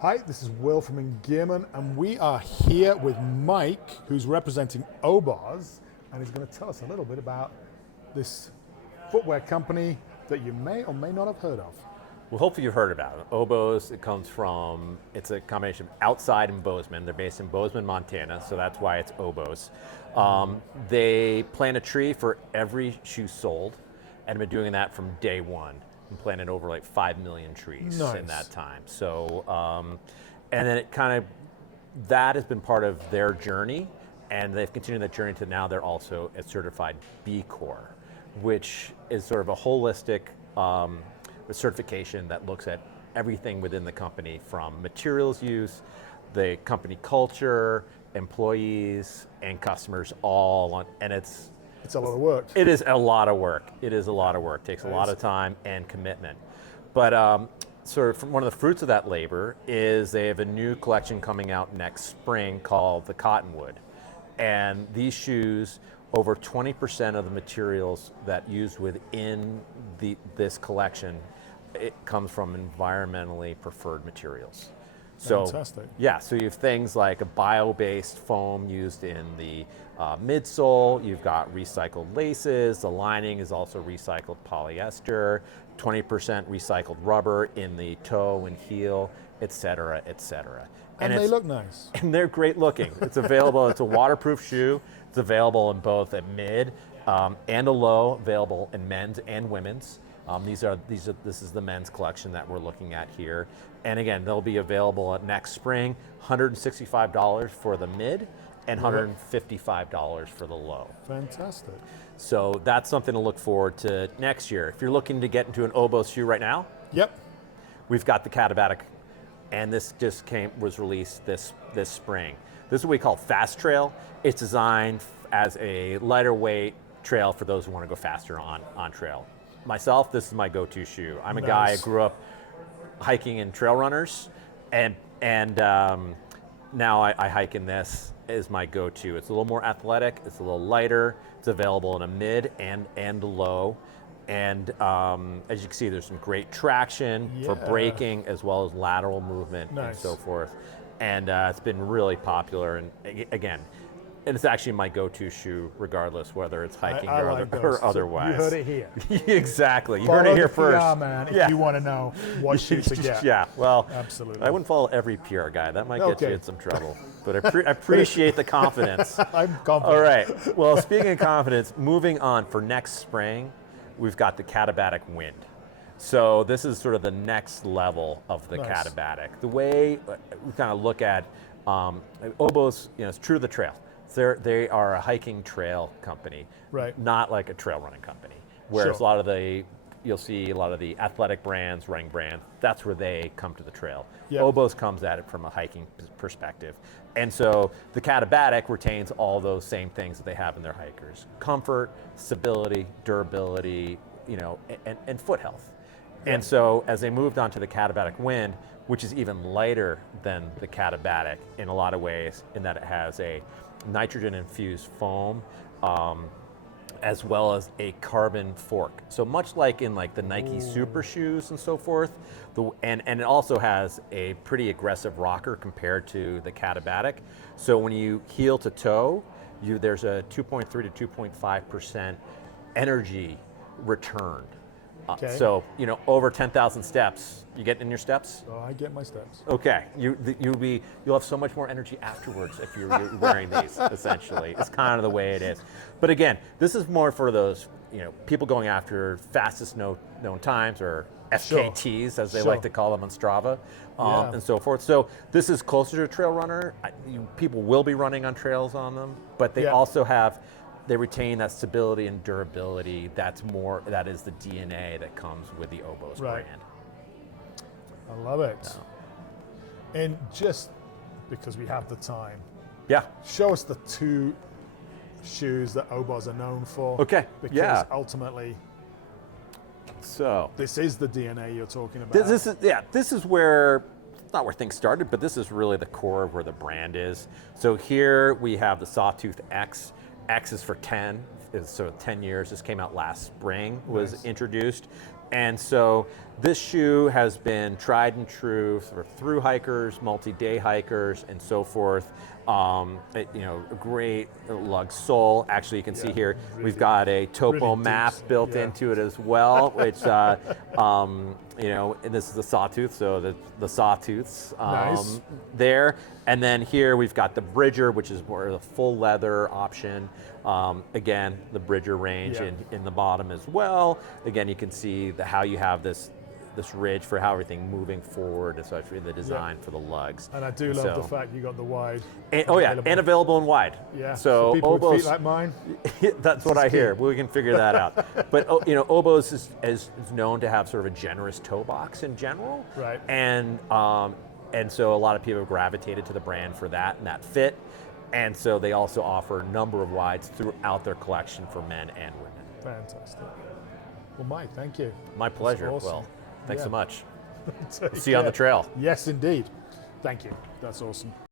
Hi, this is Will from Engearment, and we are here with Mike, who's representing Oboz, and he's going to tell us a little bit about this footwear company that you may or may not have heard of. Well, hopefully you've heard about it. Oboz, it's a combination of outside and Bozeman. They're based in Bozeman, Montana, so that's why it's Oboz. They plant a tree for every shoe sold, and have been doing that from day one. And planted over like 5 million trees in that time. So, and then that has been part of their journey, and they've continued that journey to now they're also a certified B Corp, which is sort of a holistic certification that looks at everything within the company, from materials use, the company culture, employees, and customers and It's a lot of work. It is a lot of work. It is a lot of work. It takes a lot of time and commitment. But sort of one of the fruits of that labor is they have a new collection coming out next spring called the Cottonwood. And these shoes, over 20% of the materials that used within this collection, it comes from environmentally preferred materials. So, fantastic. Yeah, so you have things like a bio-based foam used in the midsole, you've got recycled laces, the lining is also recycled polyester, 20% recycled rubber in the toe and heel, et cetera, et cetera. And they look nice. And they're great looking. It's available, it's a waterproof shoe, it's available in both a mid and a low, available in men's and women's. This is the men's collection that we're looking at here. And again, they'll be available next spring, $165 for the mid and $155 for the low. Fantastic. So that's something to look forward to next year. If you're looking to get into an Oboz shoe right now, Yep. we've got the Catabatic, and this was released this spring. This is what we call Fast Trail. It's designed as a lighter weight trail for those who want to go faster on trail. Myself, this is my go-to shoe. I'm a guy who grew up hiking in trail runners, and now I hike in this as my go-to. It's a little more athletic, it's a little lighter, it's available in a mid and low, and as you can see, there's some great traction for braking as well as lateral movement and so forth. And it's been really popular, and again, and it's actually my go-to shoe, regardless whether it's hiking or otherwise. You heard it here. Exactly, you heard it here first. PR man, if you want to know what shoe to get. Yeah, well, absolutely. I wouldn't follow every PR guy. That might get you in some trouble. But I appreciate the confidence. I'm confident. All right. Well, speaking of confidence, moving on for next spring, we've got the Catabatic Wind. So this is sort of the next level of the Catabatic. The way we kind of look at Oboz, it's true to the trail. They are a hiking trail company, not like a trail running company. Whereas you'll see a lot of the athletic brands, running brands, that's where they come to the trail. Yep. Oboz comes at it from a hiking perspective. And so the Catabatic retains all those same things that they have in their hikers. Comfort, stability, durability, and foot health. Yep. And so as they moved on to the Catabatic Wind, which is even lighter than the Catabatic in a lot of ways, in that it has a nitrogen-infused foam, as well as a carbon fork. So much like in the Nike Super shoes and so forth, and it also has a pretty aggressive rocker compared to the Catabatic. So when you heel to toe, there's a 2.3 to 2.5% energy return. So over 10,000 steps, you get in your steps? Oh, I get my steps. Okay, you'll have so much more energy afterwards if you're wearing these. Essentially, it's kind of the way it is. But again, this is more for those people going after fastest known times, or FKTs as they like to call them on Strava, and so forth. So this is closer to a trail runner. People will be running on trails on them, but they also they retain that stability and durability. That is the DNA that comes with the Oboz brand. I love it. And just because we have the time, show us the two shoes that Oboz are known for. Okay. Because ultimately, this is the DNA you're talking about. This is where, not where things started, but this is really the core of where the brand is. So here we have the Sawtooth X. X is for 10, so 10 years. This came out last spring, was introduced. And so This shoe has been tried and true for through hikers, multi-day hikers, and so forth. A great lug sole. Actually, you can see here we've got a topo really map deep, built into it as well, which and this is the sawtooth, so the sawtooths Nice. there. And then here we've got the Bridger, which is more of the full leather option. Again, the Bridger range in the bottom as well. Again, you can see how you have this ridge for how everything moving forward, especially the design for the lugs. And I do love the fact you got the wide. And available in wide. Yeah. So for people Oboz, with feet like mine. that's what I hear. We can figure that out. But Oboz is known to have sort of a generous toe box in general. Right. And so a lot of people have gravitated to the brand for that and that fit. And so they also offer a number of wides throughout their collection for men and women. Fantastic. Well, Mike, thank you. My pleasure. Awesome. Well, thanks so much. Take See you on the care. trail. Yes, indeed. Thank you. That's awesome.